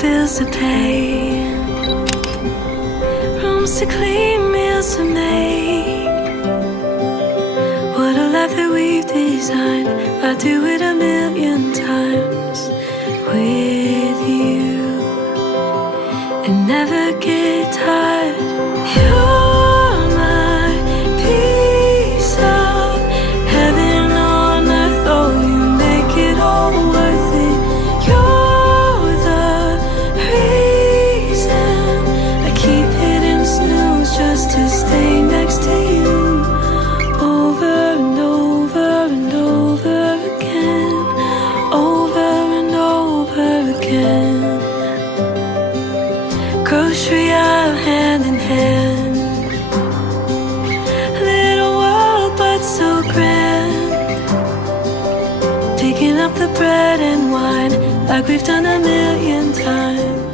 bills to pay, rooms to clean, meals to make. What a life that we've designed. I'd do it a million times with you and never get tired. You're my piece of heaven on earth. Oh, you make it all worth it. You're the reason I keep hitting snooze just to stay next to you. Over and over and over again. Over and over again. Grocery aisle hand in hand. Little world but so grand. Picking up the bread and wine like we've done a million times.